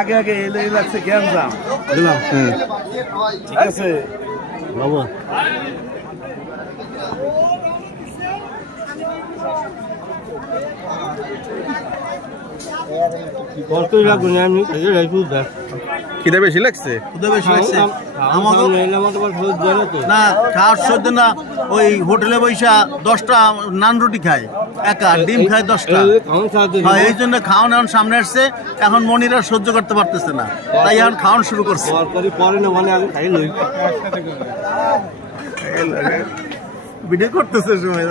আগে আগে এলে লাগছে গ্যাঞ্জাম ঠিক আছে বাবা খিদে বেশি লাগছে না খাওয়ার সহ্য না ওই হোটেলে বৈশা 10টা নান রুটি খায় একা ডিম খায় 10টা এই জন্য খাওয়ান এখন সামনে আসছে এখন মনিরা সহ্য করতে পারতেছে না তাই এখন খাওয়ান শুরু করছে ভিডিও করতেছে সময়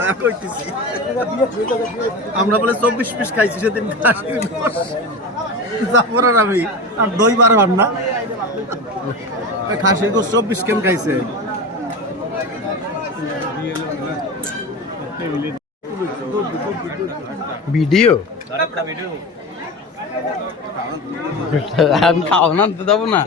আমরা বলে 24 পিস খাইছি সেদিন জাফরার আমি আর দই বার হন না খাসি তো 24 কেম খাইছে ভিডিও আমি খাও না তো দেবো না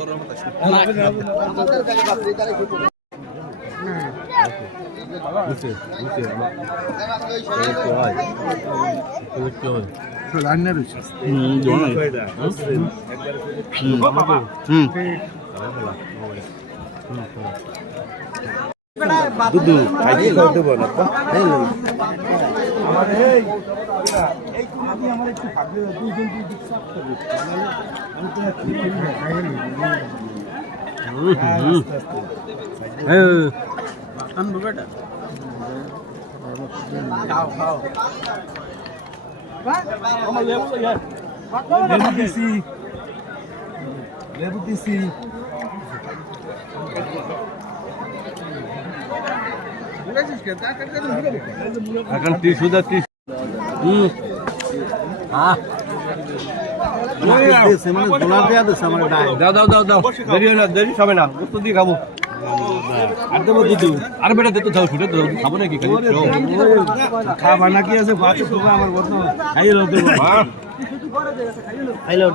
লেবু দিছি এখন 30 দেরি হবে না বস্তু দিয়ে খাবো আর দেবো দুধ আর বেটা দিতে দাও ছুটে দাও খাবো নাকি খাবা নাকি আছে আমার খাইলো